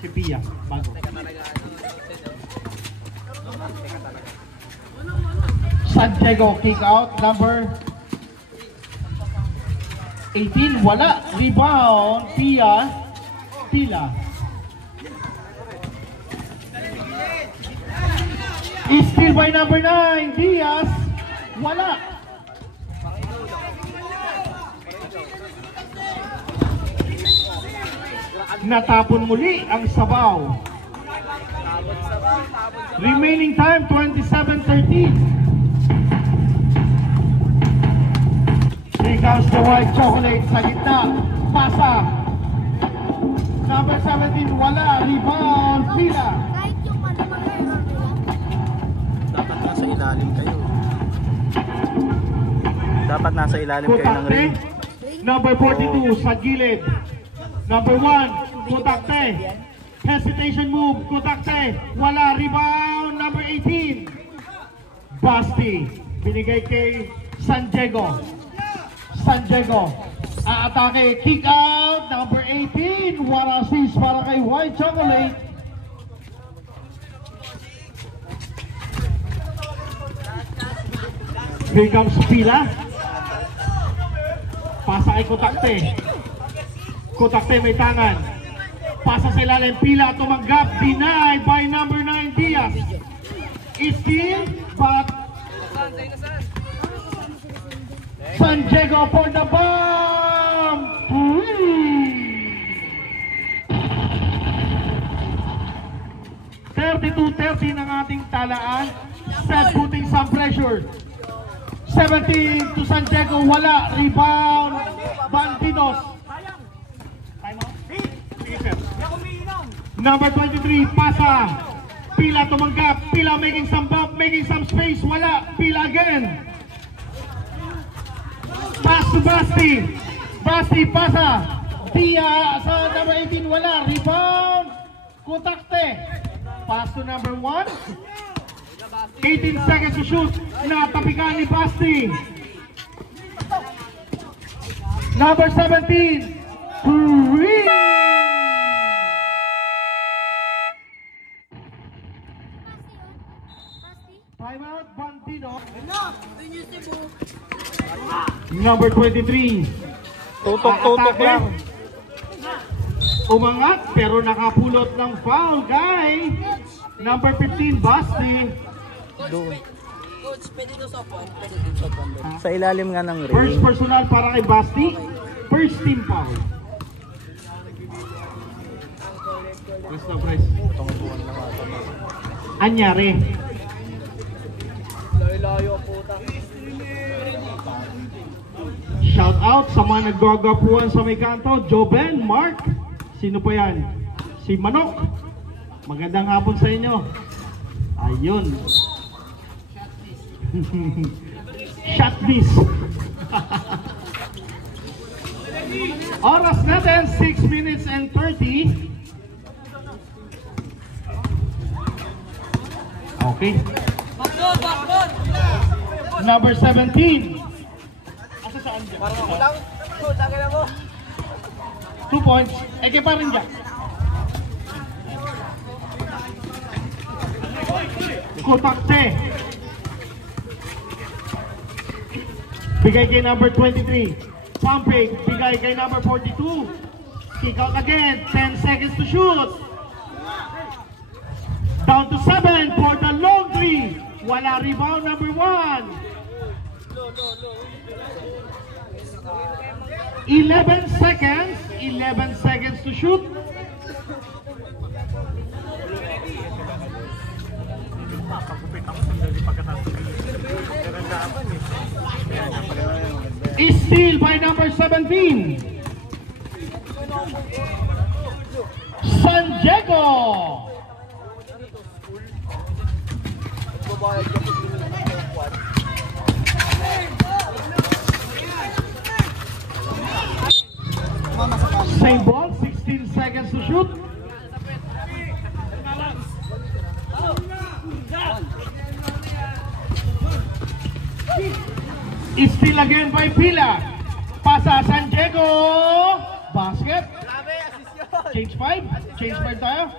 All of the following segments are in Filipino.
Si Pia, bago. Santiago kick out, number 18, wala. Rebound, Pila. Steal by number 9, Diaz, wala. Natapon muli ang sabaw. Remaining time 27:13. Here comes the white chocolate sa gitna. Pasa. Number 17 wala. Rebound Pila. Dapat nasa ilalim kayo. Dapat nasa ilalim kayo ng ring. Number 42 sa gilid. Number 1 Kutakte. Hesitation move, Kutakte. Wala, rebound, number 18. Basti. Binigay kay San Diego. Aatake, kick out, number 18. One assist para kay White Chocolate. Here comes Pila. Pasa kay Kutakte. Kutakte may tangan. Pasa sa ilalim, Pila tumanggap, denied by number 9 Diaz. Steal, but San Diego for the bomb. 32-30 ng ating talaan. Set putting some pressure. 17 to San Diego, wala. Rebound, Bandidos. Number 23, Pasa. Pila tumanggap. Pila making some bump, making some space. Wala. Pila again. Pass to Basti. Basti, Pasa. Tia sa number 18, wala. Rebound. Kutakte. Pass to number 1. 18 seconds to shoot. Natapikan ni Basti. Number 17. 3. Timeout, Bandido. Number 23. Tutok lang. Umangat pero nakapulot ng foul kay number 15, Basti. Coach, pwede to soft one. Pwede to soft one. Sa ilalim nga ng First ring. personal para kay Basti. First team foul. Press. Anyari. Shout out sa mga nagagapuan sa may kanto. Joben, Mark. Sino pa yan? Si Manok. Magandang hapon sa inyo. Ayun. Shot this. Oras natin 6 minutes and 30. Okay. Number 17. Asa saan dyan? Parang ako lang. Tagay na mo. 2 points. Eke pa rin dyan. Kutakte. Bigay kay number 23. Pumping. Bigay kay number 42. Kick out again. 10 seconds to shoot. Down to 7 for the long 3. Wala, rebound number 1. 11 seconds. 11 seconds to shoot. Is steal by number 17. San Diego. Same ball, 16 seconds to shoot. It's still again by Pila. Pasa San Diego. Basket. Grabe, assist yun. Change 5? Change 5 tayo?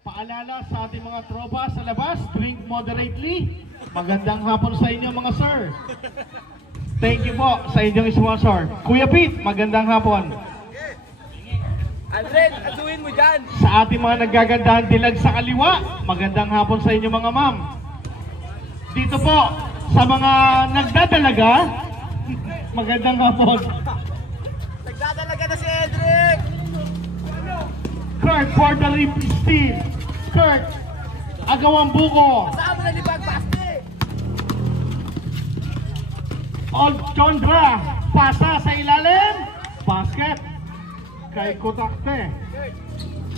Paalala sa ating mga tropa sa labas, drink moderately. Magandang hapon sa inyo mga sir. Thank you po sa inyong sponsor. Kuya Pete, magandang hapon. Alfred, aduin mo dyan! Sa ating mga nagagandahan dilag sa kaliwa, magandang hapon sa inyo mga ma'am. Dito po, sa mga nagdadalaga, magandang hapon. Nagdadalaga na si Edric! Kurt, for the rip steal. Kurt, agawang buko. Saan mo na ni Bagbaste? Old Chondra, pasa sa ilalim. Basket. Kay Kutakte.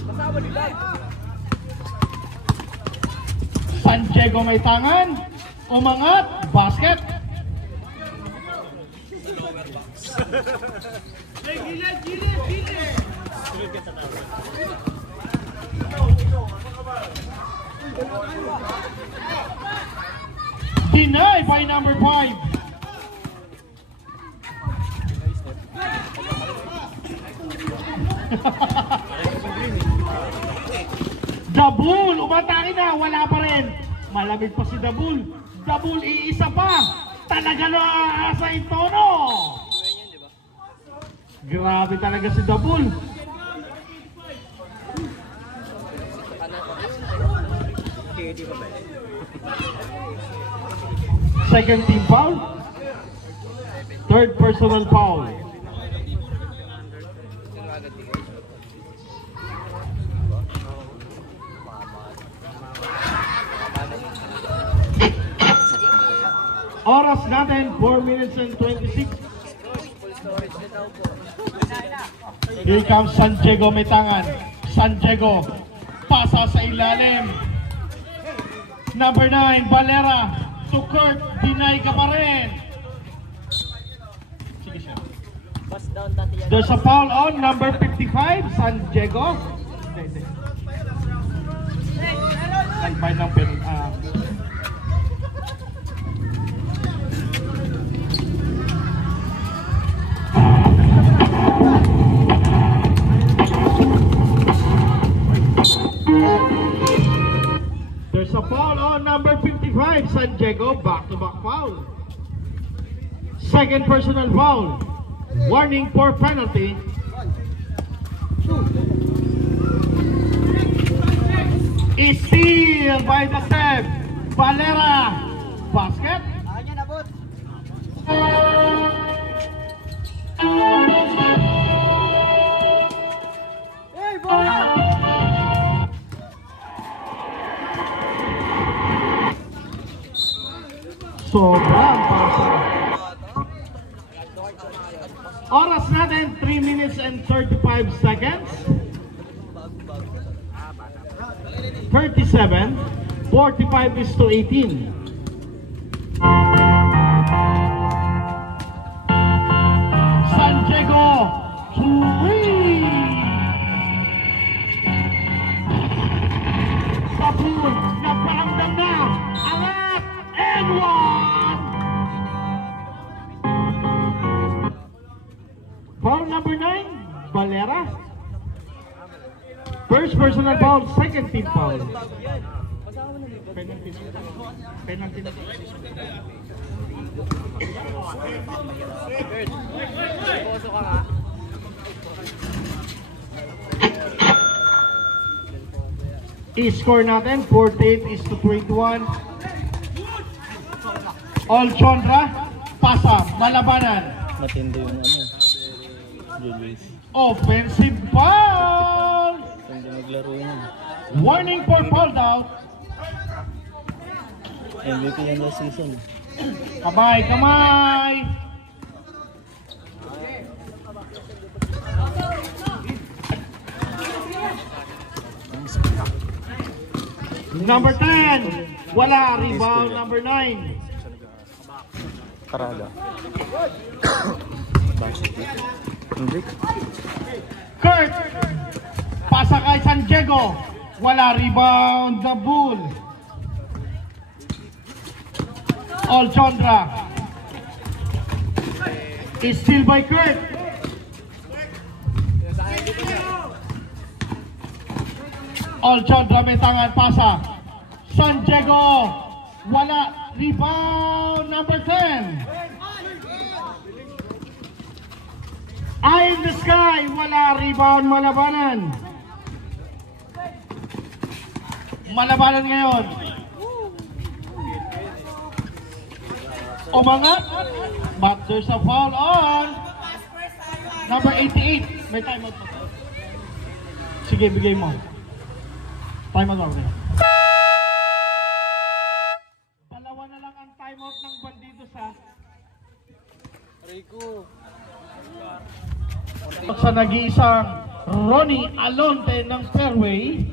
Kasama ni Bag. San Diego may tangan. Umangat. Basket. Denied by number 5. Dabul, umatake na, wala pa rin. Malamig pa si Dabul. Dabul, iisa pa. Talaga na sa tono. Grabe talaga si Dabul. Second team foul. Third personal foul. Oras natin, 4 minutes and 26. Here comes San Diego may tangan. San Diego, pasa sa ilalim. Number 9, Valera. To Kurt, deny ka pa rin. Sige siya. There's a foul on number 55, San Diego. Nag-bite ng pen. There's a foul on number 55, San Diego, back-to-back foul. Second personal foul. Warning for penalty. Steal by the Seb. Valera. Basket. Ayan na, bot. Hey, bola! Sobrang pasa. Oras natin, 3 minutes and 35 seconds. 37, 45 is to 18. San Diego, 3. Sabun, nagparamdam na. Angat, and 1. Foul number 9, Valera. First personal foul, second team foul. Penalty. Penalty na. Boso ka nga. I-score natin, 48 is to 21. All Chondra, pasa, malabanan. Matindi yung Julius. Offensive foul! Hindi naglaro yun. Warning for foul out. MVP yan na season. Kamay, kamay! Number 10, wala, rebound number 9. Paraga. Hindi. Kurt, pasa kay San Diego, wala, rebound the Bull. All Chondra. is still by Kurt. Olchondra may tangan, pasa. San Diego, wala. Rebound number 10. Eye in the sky, wala. Rebound Malabanan. Malabanan ngayon. Umangat, but there's a foul on number 88. May timeout pa. Sige, bigay mo. Timeout ako. Dalawa na lang ang timeout ng bandido sa Rico. sa nag-iisang Ronnie Alonte ng fairway.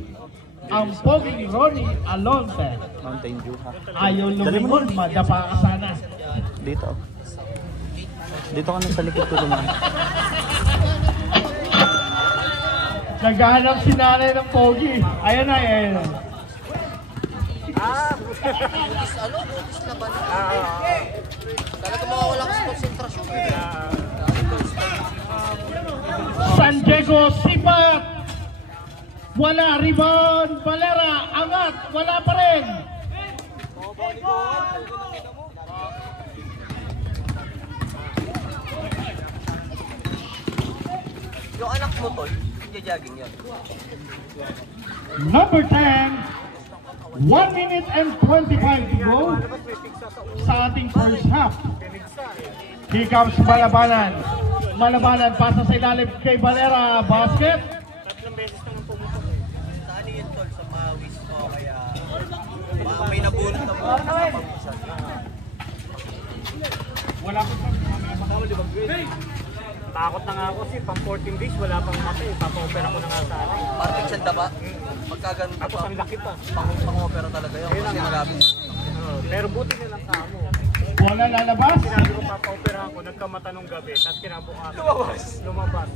Ang poging Ronnie Alonte. Mountain Dew ha. Ayaw lumingon, madapa ka sana. Dito. Dito ka na sa likod ko naman. Naghahanap si nanay ng pogi. Ayan na, ayan na. Butis na ba na? Talaga mawawala ka sa konsentrasyon. San Diego, sipat! Wala, rebound, Valera, angat, wala pa rin. Yung anak mo, Tol, jogging yan. Number 10, 1 minute and 25 to go sa ating first half. Here comes Malabanan. Malabanan, pasa sa ilalim kay Valera, basket. Saan yun, Tol, sa mawis mo? Kaya may nabunot na po. Wala ko Takot na nga ako kasi pang 14 days wala pang matay. Papa-opera ko na nga sa akin. Parting siya daba. Pagkaganda Tapos pa. ang laki pa. Pang-opera talaga yun. Kasi malapit. Pero buti nilang kamo. wala lalabas. Sinabi ko papa-opera ako, nagkamata nung gabi. Tapos kinabukasan. Lumabas.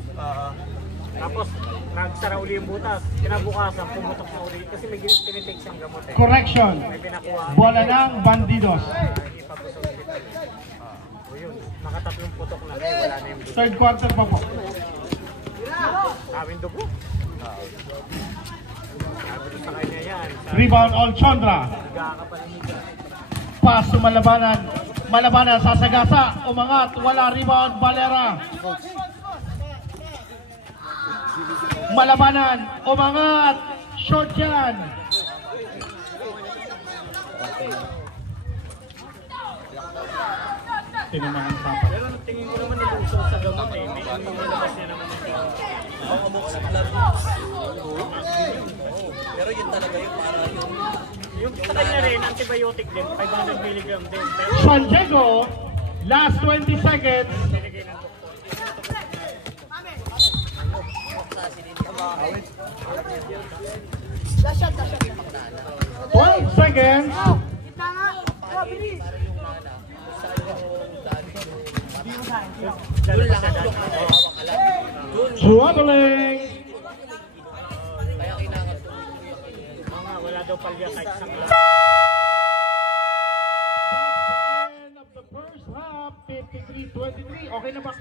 Tapos nagsara uli yung butas. Kinabukasan, pumutok na uli. Kasi may tinitake siyang gamot eh. Correction. May pinakuha. Bola ng bandidos. Ipagusog kita. O yun, nakatatlong putok na. Eh, wala na yung butas. Third quarter pa po. Kaming dugo. Sabi ko sa kanya yan. Rebound Olchondra. Gagapalinigan. Pass to Malabanan. Malabanan sasagasa. Umangat. Wala, rebound Valera. Malabanan. Umangat. Short yan. Tinamahan pa. Pero tingin ko naman niluso sa gamot eh. May nilabas niya naman ng Pang-amok sa club. Pero yun talaga yun para yun. yung sa kanya rin, antibiotic din, 500 mg din. Pero San Diego. Last 20 seconds. binigay ng doktor. 12 seconds. Doon lang ang look na hawak alam. Traveling. Kaya kinangat ko. Oo nga, wala daw palya kahit isang lang. End of the first half, 53-23. Okay na ba?